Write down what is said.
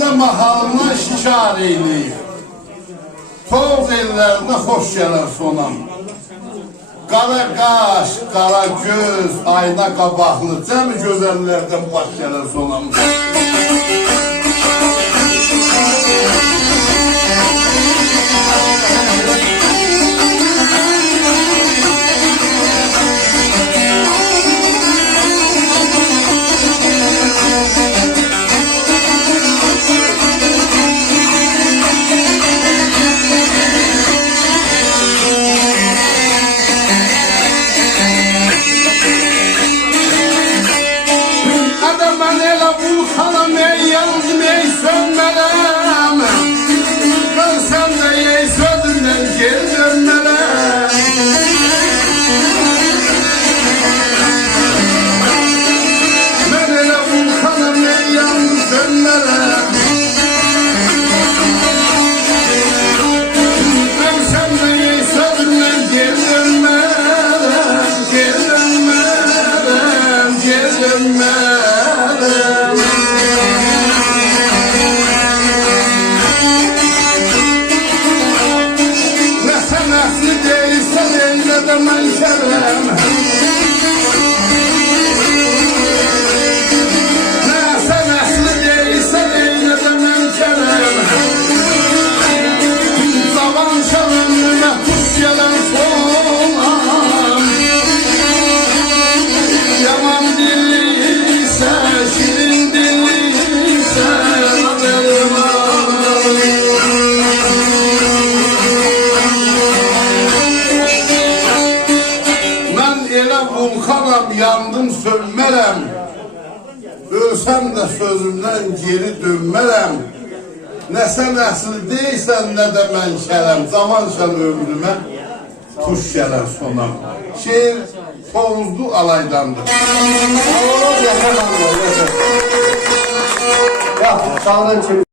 Gəncə mahalına şikar eyləyib. Toz ellərində xoş gələr sonam. Qara qaş, qara göz, ayna qabaqlı, cəmi gözəllərdən baş gələr sonam. Vulkanım ey yandım ey sönmelem. Dönsem de ey sözümden geri dönmelem. Ben ele vulkanım ey yandım sönmelem. Dönsem de ey sözümden geri dönmelem. Geri dönmelem, geri dönmelem. Ben şerem Neyse nesli değilse neyle de ben şerem Zaman şeremime kuş gelen soğan Yaman dilliyse, şirin dilliyse haberim var. Vulkanam yandım sönmərəm. Ölsəm də sözümdən geri dönmərəm. Nə sən əsli deyilsən, nə də mən şərəm. Zaman şən ömrümə tuş gələr sonam. Şeir Tovuzlu Alaydandır. Ya, sağdan çevir.